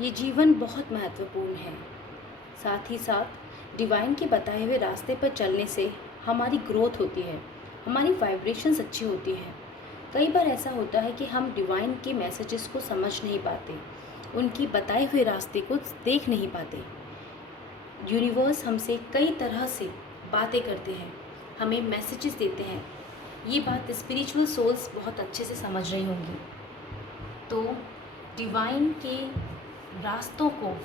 ये जीवन बहुत महत्वपूर्ण है। साथ ही साथ डिवाइन के बताए हुए रास्ते पर चलने से हमारी ग्रोथ होती है, हमारी वाइब्रेशंस अच्छी होती हैं। कई बार ऐसा होता है कि हम डिवाइन के मैसेजेस को समझ नहीं पाते, उनकी बताए हुए रास्ते को देख नहीं पाते। यूनिवर्स हमसे कई तरह से बातें करते हैं, हमें मैसेजेस देते हैं। ये बात स्पिरिचुअल सोल्स बहुत अच्छे से समझ रही होंगी। तो डिवाइन के रास्तों को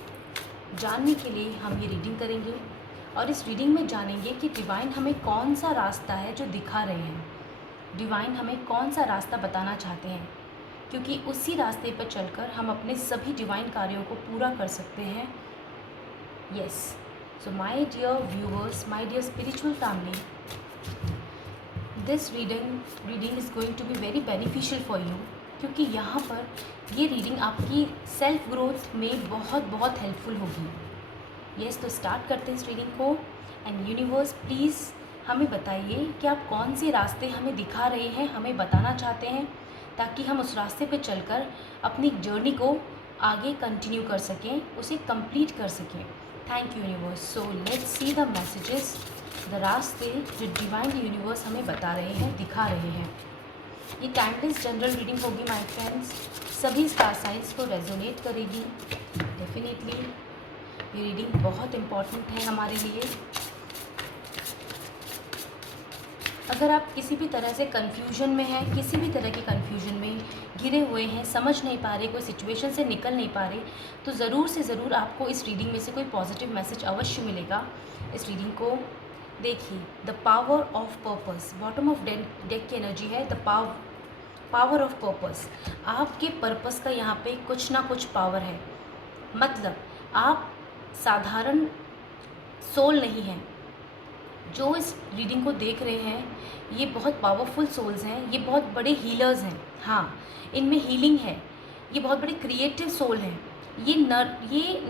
जानने के लिए हम ये रीडिंग करेंगे और इस रीडिंग में जानेंगे कि डिवाइन हमें कौन सा रास्ता है जो दिखा रहे हैं, डिवाइन हमें कौन सा रास्ता बताना चाहते हैं, क्योंकि उसी रास्ते पर चलकर हम अपने सभी डिवाइन कार्यों को पूरा कर सकते हैं। Yes, so my dear viewers, my dear spiritual family, this reading is going to be very beneficial for you, क्योंकि यहाँ पर ये रीडिंग आपकी सेल्फ ग्रोथ में बहुत बहुत हेल्पफुल होगी। यस, तो स्टार्ट करते हैं इस रीडिंग को। एंड यूनिवर्स प्लीज़ हमें बताइए कि आप कौन से रास्ते हमें दिखा रहे हैं, हमें बताना चाहते हैं, ताकि हम उस रास्ते पे चलकर अपनी जर्नी को आगे कंटिन्यू कर सकें, उसे कंप्लीट कर सकें। Thank you universe. So let's see the messages, the रास्ते जो डिवाइन यूनिवर्स हमें बता रहे हैं, दिखा रहे हैं। ये टाइमलेस जनरल रीडिंग होगी माय फ्रेंड्स, सभी स्टार साइंस को रेजोनेट करेगी डेफिनेटली। ये रीडिंग बहुत इम्पॉर्टेंट है हमारे लिए। अगर आप किसी भी तरह से कन्फ्यूजन में हैं, किसी भी तरह के कन्फ्यूजन में घिरे हुए हैं, समझ नहीं पा रहे, कोई सिचुएशन से निकल नहीं पा रहे, तो ज़रूर से ज़रूर आपको इस रीडिंग में से कोई पॉजिटिव मैसेज अवश्य मिलेगा। इस रीडिंग को देखिए। The power of purpose, bottom of deck की एनर्जी है द पावर ऑफ पर्पस। आपके पर्पस का यहाँ पे कुछ ना कुछ पावर है। मतलब आप साधारण सोल नहीं हैं। जो इस रीडिंग को देख रहे हैं ये बहुत पावरफुल सोल्स हैं, ये बहुत बड़े हीलर्स हैं। हाँ, इनमें हीलिंग है। ये बहुत बड़े क्रिएटिव सोल हैं। ये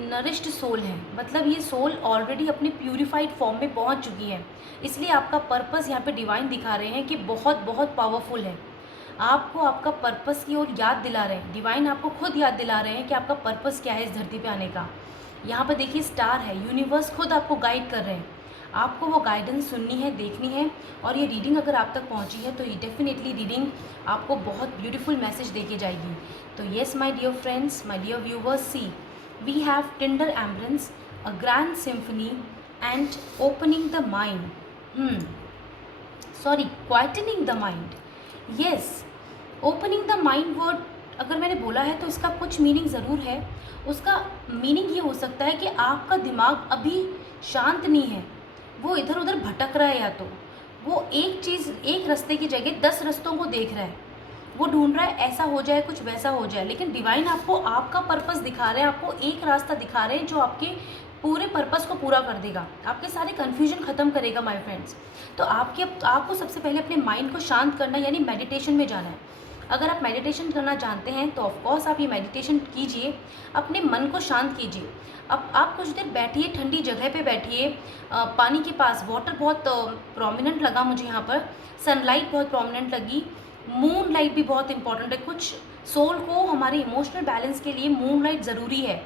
नरिश्ड सोल हैं। मतलब ये सोल ऑलरेडी अपने प्यूरिफाइड फॉर्म में पहुंच चुकी हैं। इसलिए आपका पर्पस यहाँ पे डिवाइन दिखा रहे हैं कि बहुत बहुत पावरफुल है। आपको आपका पर्पस की ओर याद दिला रहे हैं। डिवाइन आपको खुद याद दिला रहे हैं कि आपका पर्पस क्या है इस धरती पे आने का। यहाँ पर देखिए स्टार है, यूनिवर्स खुद आपको गाइड कर रहे हैं। आपको वो गाइडेंस सुननी है, देखनी है। और ये रीडिंग अगर आप तक पहुंची है तो ये डेफिनेटली रीडिंग आपको बहुत ब्यूटीफुल मैसेज देके जाएगी। तो yes my dear friends, my dear viewers, see we have tender embrace, a grand symphony and opening the mind, sorry, quietening the mind. Yes, opening the mind word अगर मैंने बोला है तो इसका कुछ मीनिंग ज़रूर है। उसका मीनिंग ये हो सकता है कि आपका दिमाग अभी शांत नहीं है, वो इधर उधर भटक रहा है, या तो वो एक चीज़, एक रास्ते की जगह 10 रास्तों को देख रहा है। वो ढूंढ रहा है ऐसा हो जाए, कुछ वैसा हो जाए। लेकिन डिवाइन आपको आपका पर्पस दिखा रहे हैं, आपको एक रास्ता दिखा रहे हैं जो आपके पूरे पर्पस को पूरा कर देगा, आपके सारे कन्फ्यूजन ख़त्म करेगा माय फ्रेंड्स। तो आपको सबसे पहले अपने माइंड को शांत करना, यानी मेडिटेशन में जाना है। अगर आप मेडिटेशन करना जानते हैं तो ऑफकोर्स आप ये मेडिटेशन कीजिए, अपने मन को शांत कीजिए। अब आप कुछ देर बैठिए, ठंडी जगह पे बैठिए, पानी के पास। वाटर बहुत प्रोमिनेंट लगा मुझे यहाँ पर, सनलाइट बहुत प्रोमिनेंट लगी, मून लाइट भी बहुत इंपॉर्टेंट है। कुछ सोल को हमारे इमोशनल बैलेंस के लिए मून लाइट ज़रूरी है।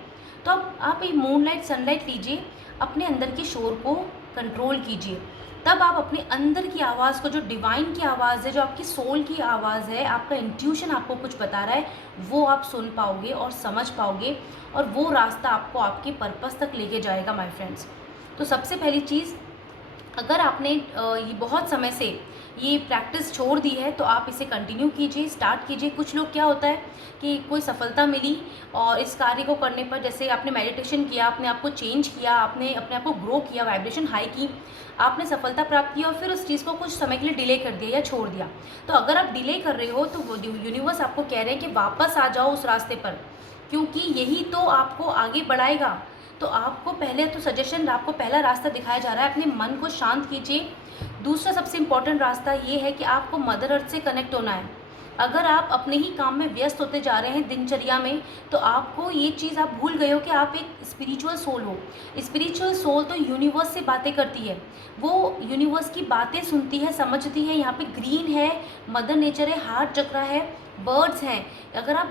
तो अब आप ये मून लाइट, सनलाइट लीजिए, अपने अंदर के शोर को कंट्रोल कीजिए। तब आप अपने अंदर की आवाज़ को, जो डिवाइन की आवाज़ है, जो आपकी सोल की आवाज़ है, आपका इंट्यूशन आपको कुछ बता रहा है, वो आप सुन पाओगे और समझ पाओगे, और वो रास्ता आपको आपके पर्पस तक लेके जाएगा माय फ्रेंड्स। तो सबसे पहली चीज़, अगर आपने ये बहुत समय से ये प्रैक्टिस छोड़ दी है तो आप इसे कंटिन्यू कीजिए, स्टार्ट कीजिए। कुछ लोग क्या होता है कि कोई सफलता मिली और इस कार्य को करने पर, जैसे आपने मेडिटेशन किया, आपने आपको चेंज किया, आपने अपने आप को ग्रो किया, वाइब्रेशन हाई की, आपने सफलता प्राप्त की, और फिर उस चीज़ को कुछ समय के लिए डिले कर दिया या छोड़ दिया। तो अगर आप डिले कर रहे हो तो यूनिवर्स आपको कह रहे हैं कि वापस आ जाओ उस रास्ते पर, क्योंकि यही तो आपको आगे बढ़ाएगा। तो आपको पहले तो सजेशन, आपको पहला रास्ता दिखाया जा रहा है, अपने मन को शांत कीजिए। दूसरा सबसे इम्पॉर्टेंट रास्ता ये है कि आपको मदर अर्थ से कनेक्ट होना है। अगर आप अपने ही काम में व्यस्त होते जा रहे हैं दिनचर्या में, तो आपको ये चीज़ आप भूल गए हो कि आप एक स्पिरिचुअल सोल हो। स्पिरिचुअल सोल तो यूनिवर्स से बातें करती है, वो यूनिवर्स की बातें सुनती है, समझती है। यहाँ पे ग्रीन है, मदर नेचर है, हार्ट चक्रा है, बर्ड्स हैं, अगर आप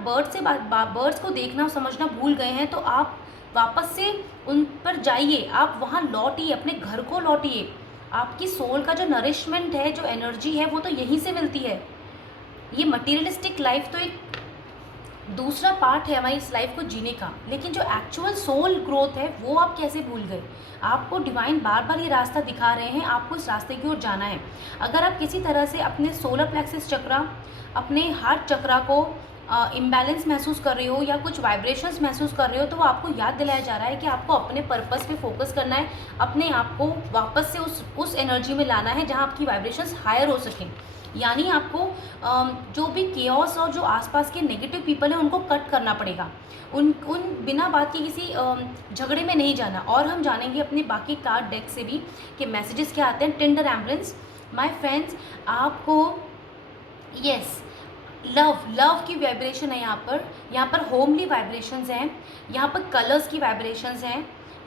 बर्ड्स को देखना समझना भूल गए हैं तो आप वापस से उन पर जाइए, आप वहाँ लौटिए, अपने घर को लौटिए। आपकी सोल का जो नरिशमेंट है, जो एनर्जी है, वो तो यहीं से मिलती है। ये मटीरियलिस्टिक लाइफ तो एक दूसरा पार्ट है हमारी इस लाइफ को जीने का, लेकिन जो एक्चुअल सोल ग्रोथ है वो आप कैसे भूल गए। आपको डिवाइन बार बार ये रास्ता दिखा रहे हैं, आपको इस रास्ते की ओर जाना है। अगर आप किसी तरह से अपने सोलर प्लेक्सस चक्रा, अपने हार्ट चक्रा को इम्बैलेंस महसूस कर रहे हो या कुछ वाइब्रेशंस महसूस कर रहे हो, तो वो आपको याद दिलाया जा रहा है कि आपको अपने पर्पस पे फोकस करना है, अपने आप को वापस से उस एनर्जी में लाना है जहाँ आपकी वाइब्रेशंस हायर हो सकें। यानी आपको जो भी केओस और जो आसपास के नेगेटिव पीपल हैं उनको कट करना पड़ेगा, उन बिना बात के किसी झगड़े में नहीं जाना। और हम जानेंगे अपने बाकी कार्ड डेक से भी कि मैसेजेस क्या आते हैं। टेंडर एम्बरेंस, माय फ्रेंड्स, आपको यस लव की वाइब्रेशन है यहाँ पर होमली वाइब्रेशंस हैं, यहाँ पर कलर्स की वाइब्रेशंस हैं।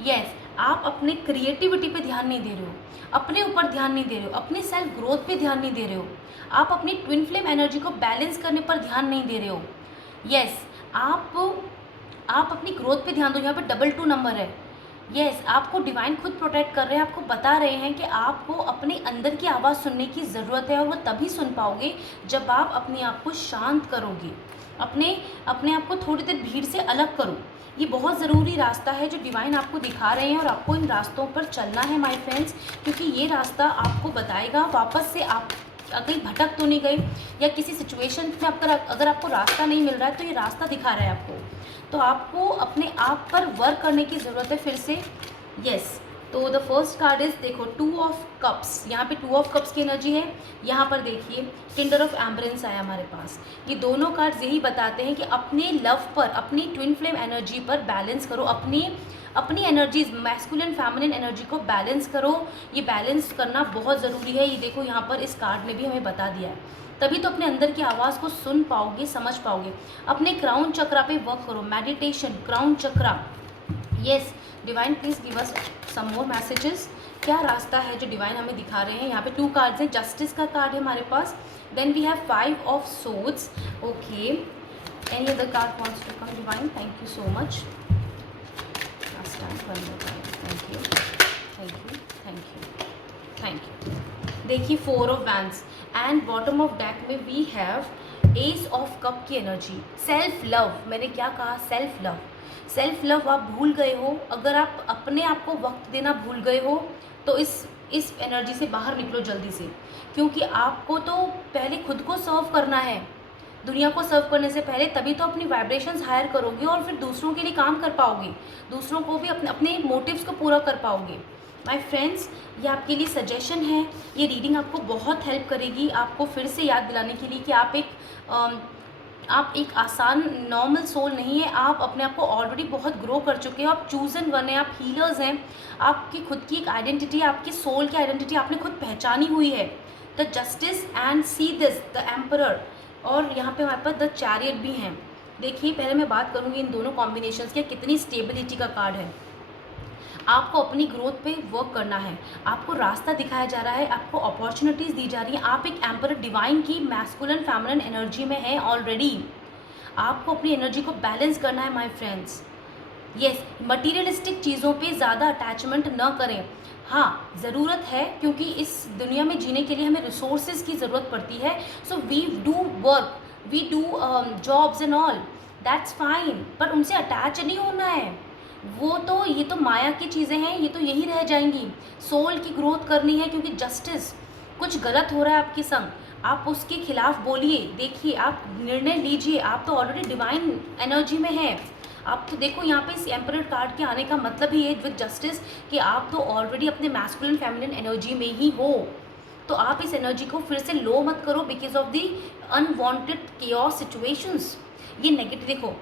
यस, आप अपने क्रिएटिविटी पे ध्यान नहीं दे रहे हो, अपने ऊपर ध्यान नहीं दे रहे हो, अपने सेल्फ ग्रोथ पे ध्यान नहीं दे रहे हो, आप अपनी ट्विन फ्लेम एनर्जी को बैलेंस करने पर ध्यान नहीं दे रहे हो। यस, आप अपनी ग्रोथ पे ध्यान दो। यहाँ पे 22 नंबर है। यस, आपको डिवाइन खुद प्रोटेक्ट कर रहे हैं, आपको बता रहे हैं कि आपको अपने अंदर की आवाज़ सुनने की ज़रूरत है, और वो तभी सुन पाओगे जब आप अपने आप को शांत करोगे, अपने आप को थोड़ी देर भीड़ से अलग करो। ये बहुत ज़रूरी रास्ता है जो डिवाइन आपको दिखा रहे हैं, और आपको इन रास्तों पर चलना है माय फ्रेंड्स, क्योंकि ये रास्ता आपको बताएगा वापस से आप कहीं भटक तो नहीं गए, या किसी सिचुएशन में अगर आपको रास्ता नहीं मिल रहा है तो ये रास्ता दिखा रहा है आपको। तो आपको अपने आप पर वर्क करने की ज़रूरत है फिर से। यस, तो द फर्स्ट कार्ड इज, देखो 2 ऑफ कप्स, यहाँ पे 2 ऑफ कप्स की एनर्जी है। यहाँ पर देखिए टेंडर ऑफ एम्बरेंस आया हमारे पास। ये दोनों कार्ड्स यही बताते हैं कि अपने लव पर, अपनी ट्विन फ्लेम एनर्जी पर बैलेंस करो, अपनी एनर्जीज, मैस्कुलिन फेमिनिन एनर्जी को बैलेंस करो। ये बैलेंस करना बहुत ज़रूरी है। ये देखो यहाँ पर इस कार्ड ने भी हमें बता दिया है, तभी तो अपने अंदर की आवाज़ को सुन पाओगे, समझ पाओगे। अपने क्राउन चक्रा पे वर्क करो, meditation, crown chakra. Yes, divine please give us some more messages. क्या रास्ता है जो डिवाइन हमें दिखा रहे हैं। यहाँ पे 2 कार्ड्स हैं, जस्टिस का कार्ड है हमारे पास, then we have 5 of swords. Okay, any other card wants to come divine? Thank you so much. Thank you. देखिए 4 of wands and bottom of deck में we have ace of cup की energy. Self love, मैंने क्या कहा, self love आप भूल गए हो। अगर आप अपने आप को वक्त देना भूल गए हो तो इस एनर्जी से बाहर निकलो जल्दी से, क्योंकि आपको तो पहले खुद को सर्व करना है। दुनिया को सर्व करने से पहले तभी तो अपनी वाइब्रेशंस हायर करोगे और फिर दूसरों के लिए काम कर पाओगे, दूसरों को भी अपने मोटिव्स को पूरा कर पाओगे। माय फ्रेंड्स, ये आपके लिए सजेशन है, ये रीडिंग आपको बहुत हेल्प करेगी, आपको फिर से याद दिलाने के लिए कि आप एक आसान नॉर्मल सोल नहीं है, आप अपने आप को ऑलरेडी बहुत ग्रो कर चुके हो, आप चूजन वन है, आप हीलर्स हैं, आपकी खुद की एक आइडेंटिटी, आपकी सोल की आइडेंटिटी आपने खुद पहचानी हुई है। The justice and see this, the emperor, और यहाँ पे हमारे पास द चैरियट भी हैं। देखिए पहले मैं बात करूँगी इन दोनों कॉम्बिनेशंस की, कितनी स्टेबिलिटी का कार्ड है। आपको अपनी ग्रोथ पे वर्क करना है, आपको रास्ता दिखाया जा रहा है, आपको अपॉर्चुनिटीज़ दी जा रही हैं। आप एक एम्परर डिवाइन की मैस्कुलिन फेमिनिन एनर्जी में है ऑलरेडी। आपको अपनी एनर्जी को बैलेंस करना है माय फ्रेंड्स। यस, मटीरियलिस्टिक चीज़ों पे ज़्यादा अटैचमेंट न करें। हाँ, ज़रूरत है, क्योंकि इस दुनिया में जीने के लिए हमें रिसोर्सेज की ज़रूरत पड़ती है। So we do work, we do jobs and all, that's fine, पर उनसे अटैच नहीं होना है। वो तो ये तो माया की चीज़ें हैं, ये तो यहीं रह जाएंगी। सोल की ग्रोथ करनी है, क्योंकि जस्टिस, कुछ गलत हो रहा है आपके संग, आप उसके खिलाफ बोलिए, देखिए, आप निर्णय लीजिए। आप तो ऑलरेडी डिवाइन एनर्जी में है। आप तो देखो यहाँ पे इस एम्परर कार्ड के आने का मतलब ही है विद जस्टिस कि आप तो ऑलरेडी अपने मैस्कुलिन फेमिनिन एनर्जी में ही हो। तो आप इस एनर्जी को फिर से लो मत करो because of the unwanted chaos situations. ये नेगेटिव, देखो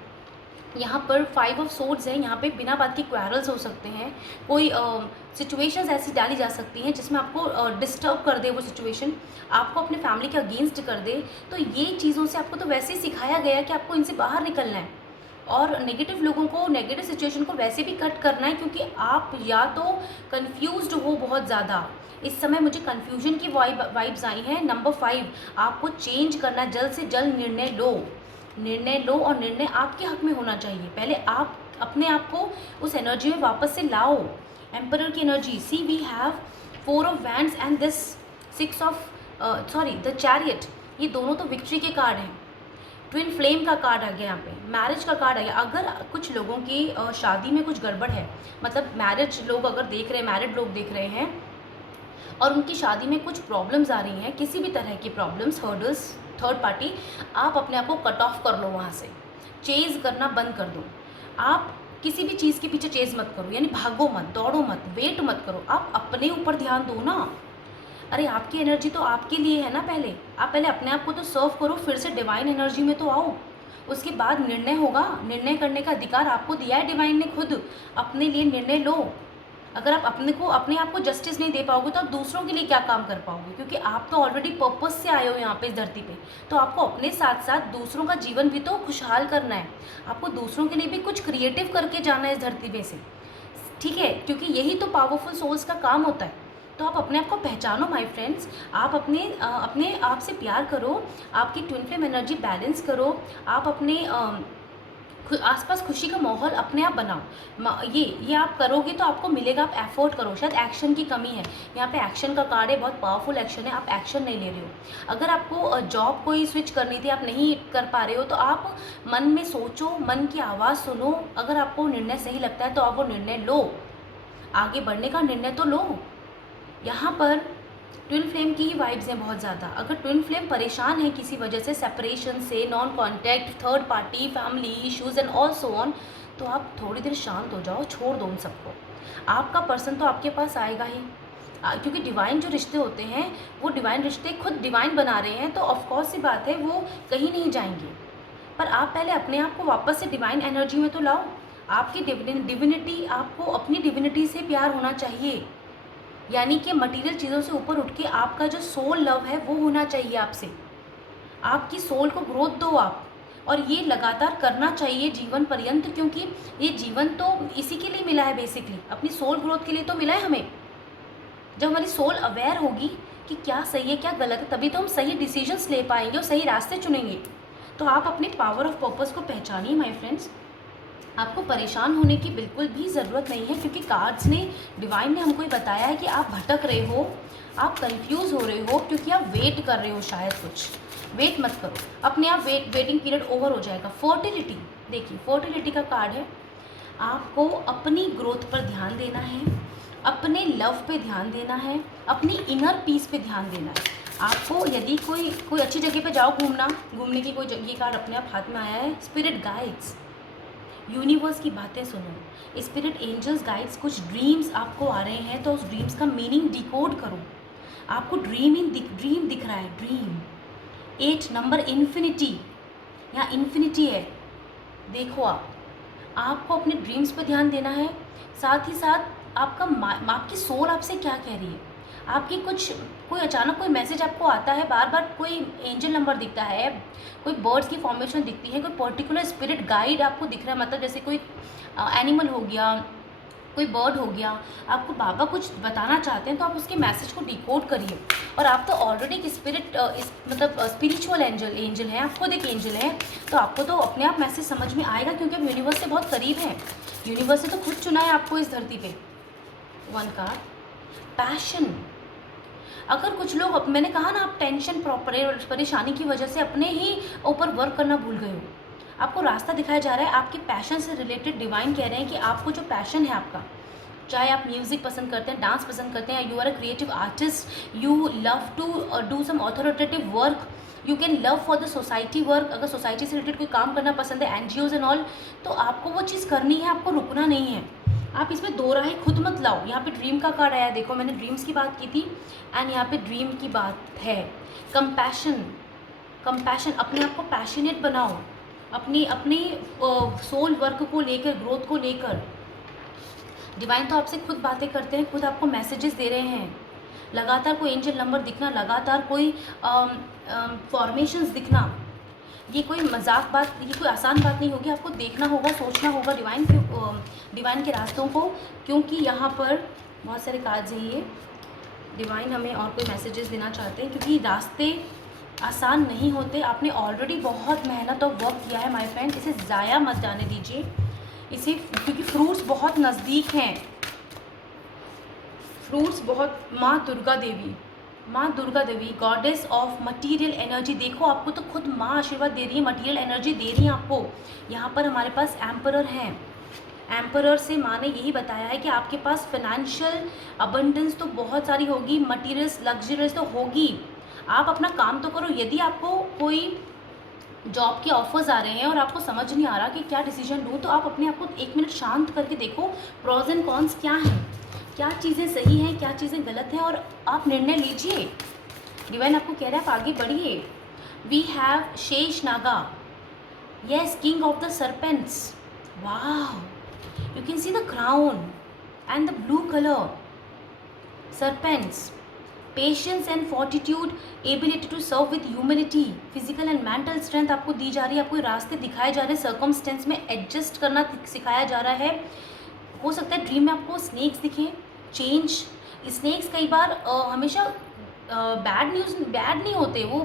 यहाँ पर 5 ऑफ सोर्ड्स है, यहाँ पे बिना बात के क्वारल्स हो सकते हैं, कोई सिचुएशंस ऐसी डाली जा सकती हैं जिसमें आपको डिस्टर्ब कर दे, वो सिचुएशन आपको अपने फैमिली के अगेंस्ट कर दे। तो ये चीज़ों से आपको तो वैसे ही सिखाया गया है कि आपको इनसे बाहर निकलना है। और नेगेटिव लोगों को, नेगेटिव सिचुएशन को वैसे भी कट करना है, क्योंकि आप या तो कंफ्यूज्ड हो बहुत ज़्यादा। इस समय मुझे कंफ्यूजन की वाइब्स आई हैं। नंबर 5, आपको चेंज करना, जल्द से जल्द निर्णय लो, निर्णय लो, और निर्णय आपके हक में होना चाहिए। पहले आप अपने आप को उस एनर्जी में वापस से लाओ, एम्परर की energy. See we have 4 of wands and this 6 of the chariot. ये दोनों तो विक्ट्री के कार्ड हैं। ट्विन फ्लेम का कार्ड आ गया यहाँ पे, मैरिज का कार्ड आ गया। अगर कुछ लोगों की शादी में कुछ गड़बड़ है, मतलब मैरिज लोग अगर देख रहे हैं, मैरिड लोग देख रहे हैं और उनकी शादी में कुछ प्रॉब्लम्स आ रही हैं, किसी भी तरह की प्रॉब्लम्स, हर्डल्स, थर्ड पार्टी, आप अपने आप को कट ऑफ कर लो, वहाँ से चेज़ करना बंद कर दो। आप किसी भी चीज़ के पीछे चेज़ मत करो, यानी भागो मत, दौड़ो मत, वेट मत करो, आप अपने ऊपर ध्यान दो ना। अरे आपकी एनर्जी तो आपके लिए है ना। पहले आप अपने आप को तो सर्व करो, फिर से डिवाइन एनर्जी में तो आओ। उसके बाद निर्णय होगा। निर्णय करने का अधिकार आपको दिया है डिवाइन ने खुद। अपने लिए निर्णय लो। अगर आप अपने आप को जस्टिस नहीं दे पाओगे तो आप दूसरों के लिए क्या काम कर पाओगे, क्योंकि आप तो ऑलरेडी पर्पस से आए हो यहाँ पे, इस धरती पे। तो आपको अपने साथ साथ दूसरों का जीवन भी तो खुशहाल करना है। आपको दूसरों के लिए भी कुछ क्रिएटिव करके जाना है इस धरती पे से, ठीक है, क्योंकि यही तो पावरफुल सोल्स का काम होता है। तो आप अपने आप को पहचानो माय फ्रेंड्स। आप अपने आप से प्यार करो, आपकी ट्विन फ्लेम एनर्जी बैलेंस करो, आप अपने आसपास खुशी का माहौल अपने आप बनाओ। ये आप करोगे तो आपको मिलेगा। आप एफर्ट करो। शायद एक्शन की कमी है, यहाँ पे एक्शन का कार्ड है, बहुत पावरफुल एक्शन है, आप एक्शन नहीं ले रहे हो। अगर आपको जॉब कोई स्विच करनी थी, आप नहीं कर पा रहे हो, तो आप मन में सोचो, मन की आवाज़ सुनो। अगर आपको निर्णय सही लगता है तो आप वो निर्णय लो, आगे बढ़ने का निर्णय तो लो। यहाँ पर ट्विन फ्लेम की ही वाइब्स हैं बहुत ज़्यादा। अगर ट्विन फ्लेम परेशान है किसी वजह से, सेपरेशन से, non contact, third party, family issues and all so on, तो आप थोड़ी देर शांत हो जाओ, छोड़ दो उन सबको। आपका पर्सन तो आपके पास आएगा ही, क्योंकि डिवाइन जो रिश्ते होते हैं वो डिवाइन रिश्ते खुद डिवाइन बना रहे हैं, तो ऑफकोर्स सी बात है वो कहीं नहीं जाएंगे। पर आप पहले अपने आप को वापस से डिवाइन एनर्जी में तो लाओ। आपकी डिविनिटी, आपको अपनी डिविनिटी से प्यार होना चाहिए, यानी कि मटेरियल चीज़ों से ऊपर उठ के आपका जो सोल लव है वो होना चाहिए आपसे। आपकी सोल को ग्रोथ दो आप, और ये लगातार करना चाहिए जीवन पर्यंत, क्योंकि ये जीवन तो इसी के लिए मिला है बेसिकली, अपनी सोल ग्रोथ के लिए तो मिला है हमें। जब हमारी सोल अवेयर होगी कि क्या सही है क्या गलत है, तभी तो हम सही डिसीजंस ले पाएंगे और सही रास्ते चुनेंगे। तो आप अपने पावर ऑफ पर्पस को पहचानिए माय फ्रेंड्स। आपको परेशान होने की बिल्कुल भी ज़रूरत नहीं है, क्योंकि कार्ड्स ने, डिवाइन ने हमको ये बताया है कि आप भटक रहे हो, आप कंफ्यूज हो रहे हो, क्योंकि आप वेट कर रहे हो शायद कुछ। वेट मत करो, अपने आप वेटिंग पीरियड ओवर हो जाएगा। फर्टिलिटी, देखिए फर्टिलिटी का कार्ड है। आपको अपनी ग्रोथ पर ध्यान देना है, अपने लव पे ध्यान देना है, अपनी इनर पीस पे ध्यान देना है। आपको यदि कोई अच्छी जगह पे जाओ घूमने की कोई जगह, कार्ड अपने आप हाथ में आया है। स्पिरिट गाइड्स, यूनिवर्स की बातें सुनो, स्पिरिट एंजल्स गाइड्स, कुछ ड्रीम्स आपको आ रहे हैं तो उस ड्रीम्स का मीनिंग डिकोड करो। आपको ड्रीम दिख रहा है, ड्रीम। 8 नंबर, इन्फिनिटी, यहाँ इन्फिनिटी है। देखो आपको अपने ड्रीम्स पर ध्यान देना है, साथ ही साथ आपकी सोल आपसे क्या कह रही है। आपकी कोई अचानक कोई मैसेज आपको आता है, बार बार कोई एंजल नंबर दिखता है, कोई बर्ड्स की फॉर्मेशन दिखती है, कोई पर्टिकुलर स्पिरिट गाइड आपको दिख रहा है, मतलब जैसे कोई एनिमल हो गया, कोई बर्ड हो गया, आपको बाबा कुछ बताना चाहते हैं, तो आप उसके मैसेज को डिकोड करिए। और आप तो ऑलरेडी एक स्पिरिचुअल एंजल हैं, आप खुद एक एंजल हैं, तो आपको तो अपने आप मैसेज समझ में आएगा, क्योंकि आप यूनिवर्स से बहुत करीब हैं। यूनिवर्स ने तो खुद चुना है आपको इस धरती पे। 1 कार्ड, पैशन। अगर कुछ लोग, मैंने कहा ना, आप टेंशन परेशानी की वजह से अपने ही ऊपर वर्क करना भूल गए हो। आपको रास्ता दिखाया जा रहा है, आपके पैशन से रिलेटेड डिवाइन कह रहे हैं कि आपको जो पैशन है आपका, चाहे आप म्यूज़िक पसंद करते हैं, डांस पसंद करते हैं, you are a creative artist, you love to do some authoritative work, you can love for the society work. अगर सोसाइटी से रिलेटेड कोई काम करना पसंद है, एनजीओज एंड ऑल, तो आपको वो चीज़ करनी है, आपको रुकना नहीं है। आप इसमें दो राहें खुद मत लाओ। यहाँ पे ड्रीम का कार्ड आया, देखो मैंने ड्रीम्स की बात की थी, एंड यहाँ पे ड्रीम की बात है। कंपैशन, अपने आप को पैशनेट बनाओ, अपनी सोल वर्क को लेकर, ग्रोथ को लेकर। डिवाइन तो आपसे खुद बातें करते हैं, खुद आपको मैसेजेस दे रहे हैं। लगातार कोई एंजल नंबर दिखना, लगातार कोई फॉर्मेशंस दिखना, ये कोई मजाक बात, ये कोई आसान बात नहीं होगी। आपको देखना होगा, सोचना होगा डिवाइन के रास्तों को, क्योंकि यहाँ पर बहुत सारे कार्ड्स हैं। ये डिवाइन हमें और कोई मैसेजेस देना चाहते हैं, क्योंकि रास्ते आसान नहीं होते। आपने ऑलरेडी बहुत मेहनत और वर्क किया है माय फ्रेंड, इसे ज़ाया मत जाने दीजिए इसे, क्योंकि फ्रूट्स बहुत नज़दीक हैं। फ्रूट्स बहुत, माँ Durga Devi goddess of material energy. देखो आपको तो खुद माँ आशीर्वाद दे रही है, मटीरियल एनर्जी दे रही है आपको। यहाँ पर हमारे पास एम्परर हैं। एम्परर से माँ ने यही बताया है कि आपके पास फाइनेंशियल अबंडेंस तो बहुत सारी होगी, मटीरियल्स लग्जरीज तो होगी। आप अपना काम तो करो। यदि आपको कोई जॉब के ऑफर्स आ रहे हैं और आपको समझ नहीं आ रहा कि क्या डिसीजन लूँ, तो आप अपने आप को 1 मिनट शांत करके देखो, प्रॉज एंड कॉन्स क्या हैं, क्या चीज़ें सही हैं, क्या चीज़ें गलत हैं, और आप निर्णय लीजिए। डिवाइन आपको कह रहा है आप आगे बढ़िए। वी हैव शेष Naga, yes, king of the serpents. वाह, you can see the crown and the blue color serpents, patience and fortitude, ability to serve with humility, physical and mental strength आपको दी जा रही है। आपको रास्ते दिखाए जा रहे हैं, सर्कमस्टेंस में एडजस्ट करना सिखाया जा रहा है। हो सकता है ड्रीम में आपको स्नेक्स दिखे, चेंज। स्नेक्स कई बार हमेशा बैड नहीं होते, वो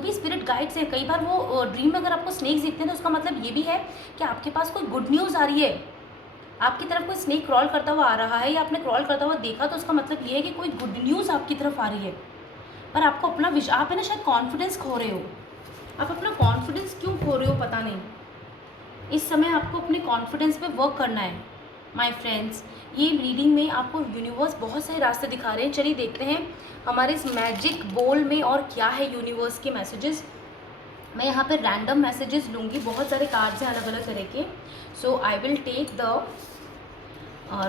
भी स्पिरिट गाइड्स हैं। कई बार वो ड्रीम में अगर आपको स्नेक्स दिखते हैं तो उसका मतलब ये भी है कि आपके पास कोई गुड न्यूज़ आ रही है, आपकी तरफ कोई स्नेक क्रॉल करता हुआ आ रहा है, या आपने क्रॉल करता हुआ देखा, तो उसका मतलब ये है कि कोई गुड न्यूज़ आपकी तरफ आ रही है। पर आपको अपना आप है ना शायद कॉन्फिडेंस खो रहे हो। आप अपना कॉन्फिडेंस क्यों खो रहे हो पता नहीं। इस समय आपको अपने कॉन्फिडेंस पे वर्क करना है माय फ्रेंड्स। ये रीडिंग में आपको यूनिवर्स बहुत सारे रास्ते दिखा रहे हैं। चलिए देखते हैं हमारे इस मैजिक बोल में और क्या है यूनिवर्स के मैसेजेस। मैं यहाँ पे रैंडम मैसेजेस लूँगी, बहुत सारे कार्ड्स हैं अलग अलग तरह के। So I will take the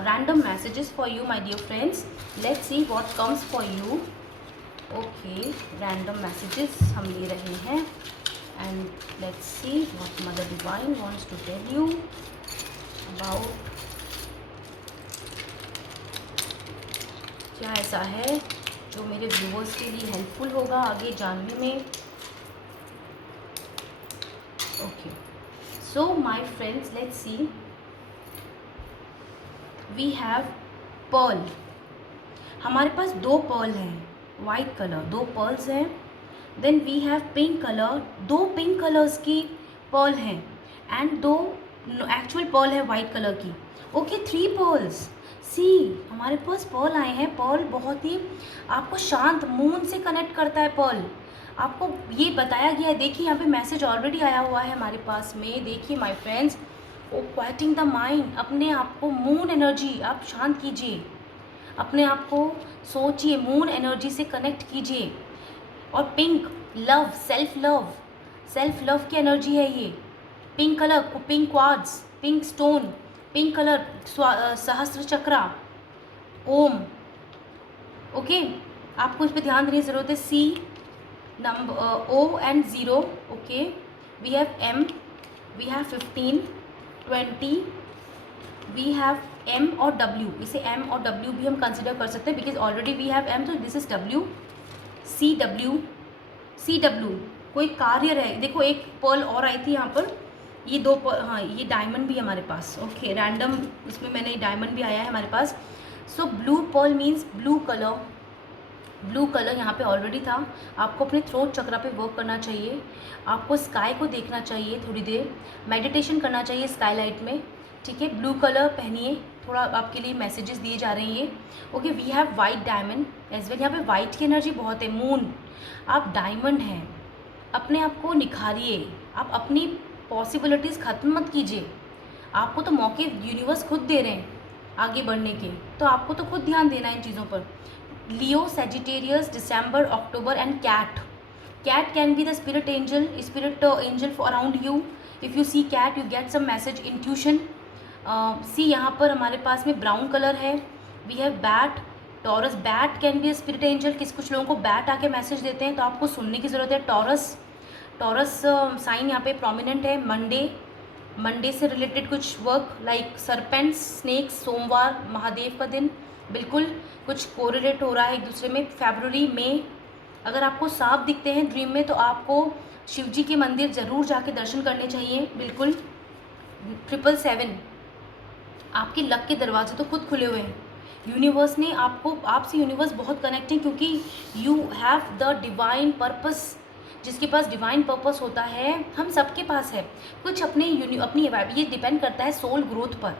random messages for you my dear friends. Let's see what comes for you. Okay, random messages हम ले रहे हैं, and let's see what mother divine wants to tell you about. क्या ऐसा है जो मेरे viewers के लिए हेल्पफुल होगा आगे जानने में। Okay, so my friends, let's see. We have pearl. हमारे पास 2 पर्ल हैं, वाइट कलर, 2 पर्ल्स हैं। Then we have pink colour, 2 pink colours की पर्ल हैं, एंड 2 एक्चुअल पर्ल है वाइट कलर की। Okay, 3 pearls. सी, हमारे पास पर्ल आए हैं। पर्ल बहुत ही आपको शांत, मून से कनेक्ट करता है पर्ल। आपको ये बताया गया है, देखिए यहाँ पे मैसेज ऑलरेडी आया हुआ है हमारे पास में। देखिए my friends, oh quieting the mind, अपने आप को मून एनर्जी, आप शांत कीजिए, अपने आप को सोचिए, मून एनर्जी से कनेक्ट कीजिए। और पिंक, लव, सेल्फ लव की एनर्जी है ये। Pink colour, pink quartz, pink stone, pink colour, सहस्त्र चक्रा, ओम। ओके, आपको इस पर ध्यान देने की ज़रूरत है। See, number O and 0। Okay, we have M, we have 15, 20, we have M और W। इसे M और W भी हम कंसिडर कर सकते हैं, because already we have M, तो दिस इज W। CW कोई कार्य है। देखो एक पर्ल और आई थी यहाँ पर, ये 2 हाँ, ये डायमंड भी है हमारे पास। ओके, रैंडम इसमें मैंने डायमंड भी आया है हमारे पास। So blue pearl means blue colour यहाँ पे ऑलरेडी था। आपको अपने थ्रोट चक्रा पे वर्क करना चाहिए, आपको स्काई को देखना चाहिए, थोड़ी देर मेडिटेशन करना चाहिए स्काई लाइट में। ठीक है, ब्लू कलर पहनिए, थोड़ा आपके लिए मैसेजेस दिए जा रहे हैं ये। Okay, we have white diamond as well. यहाँ पे वाइट की एनर्जी बहुत है। मून, आप डायमंड हैं, अपने आप को निखारिए, आप अपनी पॉसिबिलिटीज़ ख़त्म मत कीजिए। आपको तो मौके यूनिवर्स खुद दे रहे हैं आगे बढ़ने के, तो आपको तो खुद ध्यान देना है इन चीज़ों पर। Leo, Sagittarius, December, October and cat can be the spirit angel for around you. If you see cat, you get some message, intuition. See, यहाँ पर हमारे पास में ब्राउन कलर है। We have bat, Taurus. Bat can be a spirit angel, कुछ लोगों को bat आके मैसेज देते हैं, तो आपको सुनने की ज़रूरत है। टॉरस साइन यहाँ पे प्रोमिनेंट है। मंडे से रिलेटेड कुछ वर्क, लाइक सरपेंट्स, स्नेक्स, सोमवार, महादेव का दिन, बिल्कुल कुछ कोरिलेट हो रहा है एक दूसरे में। फरवरी में अगर आपको सांप दिखते हैं ड्रीम में, तो आपको शिव जी के मंदिर ज़रूर जाके दर्शन करने चाहिए, बिल्कुल। 777 आपके लक के दरवाजे तो खुद खुले हुए हैं। यूनिवर्स ने आपको, आपसे यूनिवर्स बहुत कनेक्ट है, क्योंकि you have the divine purpose. जिसके पास डिवाइन पर्पस होता है, हम सबके पास है कुछ अपने अपनी ये डिपेंड करता है सोल ग्रोथ पर,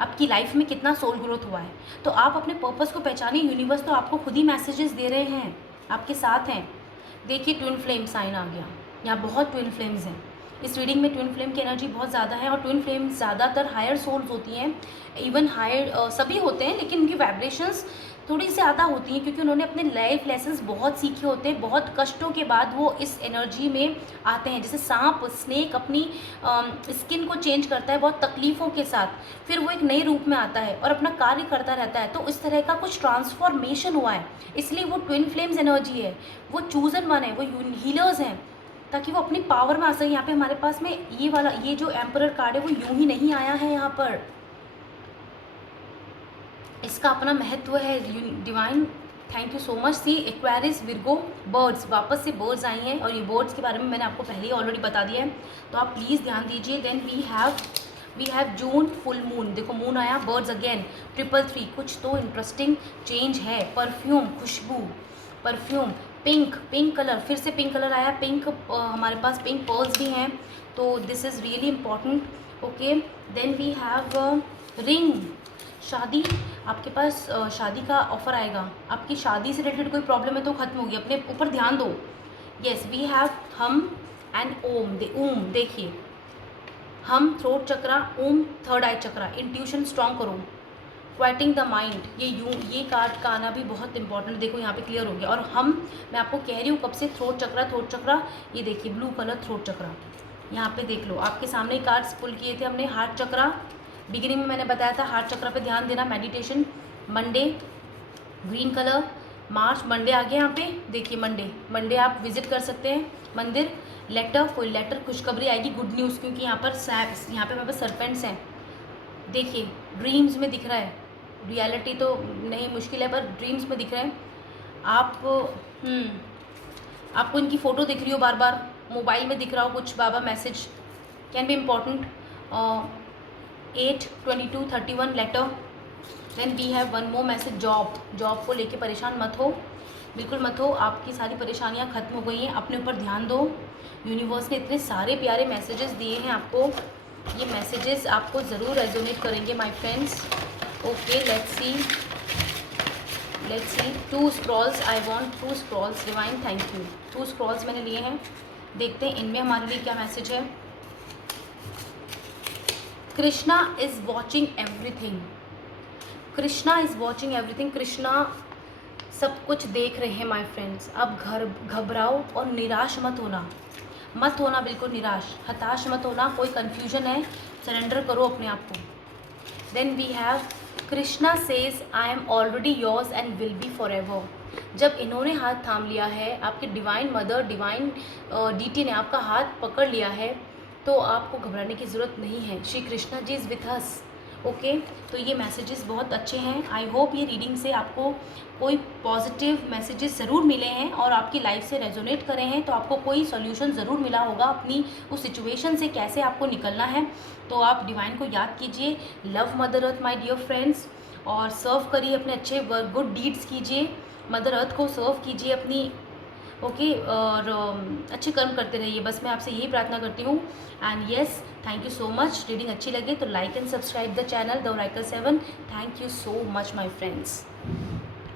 आपकी लाइफ में कितना सोल ग्रोथ हुआ है। तो आप अपने पर्पस को पहचानिए, यूनिवर्स तो आपको खुद ही मैसेजेस दे रहे हैं, आपके साथ हैं। देखिए ट्विन फ्लेम साइन आ गया, यहाँ बहुत ट्विन फ्लेम्स हैं। इस रीडिंग में ट्विन फ्लेम की एनर्जी बहुत ज़्यादा है, और ट्विन फ्लेम ज़्यादातर हायर सोल्स होती हैं, इवन हायर सभी होते हैं, लेकिन उनकी वाइब्रेशंस थोड़ी ज़्यादा होती हैं, क्योंकि उन्होंने अपने लाइफ लेसन्स बहुत सीखे होते हैं। बहुत कष्टों के बाद वो इस एनर्जी में आते हैं। जैसे सांप, स्नेक अपनी स्किन को चेंज करता है बहुत तकलीफ़ों के साथ, फिर वो एक नए रूप में आता है और अपना कार्य करता रहता है। तो इस तरह का कुछ ट्रांसफॉर्मेशन हुआ है, इसलिए वो ट्विन फ्लेम्स एनर्जी है, वो चूजन वन है, वो हीलर्स हैं, ताकि वो अपनी पावर में आ सके। यहाँ पे हमारे पास में ये वाला, ये जो एम्परर कार्ड है वो यूं ही नहीं आया है, यहाँ पर इसका अपना महत्व है। Divine thank you so much. See Aquarius, Virgo, birds, वापस से बर्ड्स आई हैं, और ये बर्ड्स के बारे में मैंने आपको पहले ही ऑलरेडी बता दिया है, तो आप प्लीज़ ध्यान दीजिए। Then we have June full moon, देखो मून आया, बर्ड्स अगेन, 333, कुछ तो इंटरेस्टिंग चेंज है। परफ्यूम, खुशबू, परफ्यूम, पिंक कलर, फिर से पिंक कलर आया, पिंक हमारे पास पिंक पर्ल्स भी हैं, तो this is really important. Okay, then we have ring, शादी, आपके पास शादी का ऑफर आएगा, आपकी शादी से रिलेटेड कोई प्रॉब्लम है तो ख़त्म होगी, अपने ऊपर ध्यान दो। येस, वी हैव हम एंड ओम, ओम देखिए, हम थ्रोट चक्रा, ओम थर्ड आई चक्रा, इंट्यूशन स्ट्रॉन्ग करो, क्वाइटिंग द माइंड, ये कार्ड का आना भी बहुत इंपॉर्टेंट, देखो यहाँ पे क्लियर हो गया। और हम, मैं आपको कह रही हूँ कब से, थ्रोट चक्रा, ये देखिए ब्लू कलर थ्रोट चक्रा, यहाँ पे देख लो, आपके सामने ही कार्ड्स पुल किए थे हमने। हार्ट चक्रा, बिगिनिंग में मैंने बताया था हार्ट चक्र पे ध्यान देना, मेडिटेशन। मंडे, ग्रीन कलर, मार्च, मंडे आ गया यहाँ पे, देखिए मंडे आप विजिट कर सकते हैं मंदिर। लेटर, कोई लेटर, खुशखबरी आएगी, गुड न्यूज़, क्योंकि यहाँ पर सैप्स, यहाँ पे हमारे पास सरपेंट्स हैं, देखिए ड्रीम्स में दिख रहा है, रियलिटी तो नहीं, मुश्किल है, पर ड्रीम्स में दिख रहा है। आप आपको इनकी फ़ोटो दिख रही हो बार बार, मोबाइल में दिख रहा हो कुछ बाबा message, can be important. 8/22/31 letter. Then we have one more message, job को लेके परेशान मत हो, बिल्कुल मत हो, आपकी सारी परेशानियां खत्म हो गई हैं, अपने ऊपर ध्यान दो। यूनिवर्स ने इतने सारे प्यारे मैसेजेस दिए हैं आपको, ये मैसेजेस आपको ज़रूर रेजोनेट करेंगे my friends. Okay, let's see 2 Scrolls, I want 2 Scrolls, divine thank you. 2 Scrolls मैंने लिए हैं, देखते हैं इनमें हमारे लिए क्या मैसेज है। Krishna is watching everything, Krishna is watching everything, Krishna सब कुछ देख रहे हैं माय फ्रेंड्स। अब घबराओ और निराश मत होना, बिल्कुल निराश, हताश मत होना, कोई कन्फ्यूजन है, सरेंडर करो अपने आप को। Then we have Krishna says I am already yours and will be forever. जब इन्होंने हाथ थाम लिया है, आपकी डिवाइन मदर, डिवाइन डीटी ने आपका हाथ पकड़ लिया है, तो आपको घबराने की ज़रूरत नहीं है। Shri Krishna ji is with us. Okay, तो ये मैसेजेस बहुत अच्छे हैं। आई होप ये रीडिंग से आपको कोई पॉजिटिव मैसेजेस ज़रूर मिले हैं और आपकी लाइफ से रेजोनेट करे हैं, तो आपको कोई सॉल्यूशन ज़रूर मिला होगा अपनी उस सिचुएशन से कैसे आपको निकलना है। तो आप डिवाइन को याद कीजिए, love mother earth my dear friends, और सर्व करिए अपने अच्छे गुड डीड्स कीजिए, मदर अर्थ को सर्व कीजिए अपनी। ओके, और अच्छे कर्म करते रहिए, बस मैं आपसे यही प्रार्थना करती हूँ। And yes, thank you so much. Reading अच्छी लगे तो like and subscribe the channel the Oracle 7। Thank you so much my friends.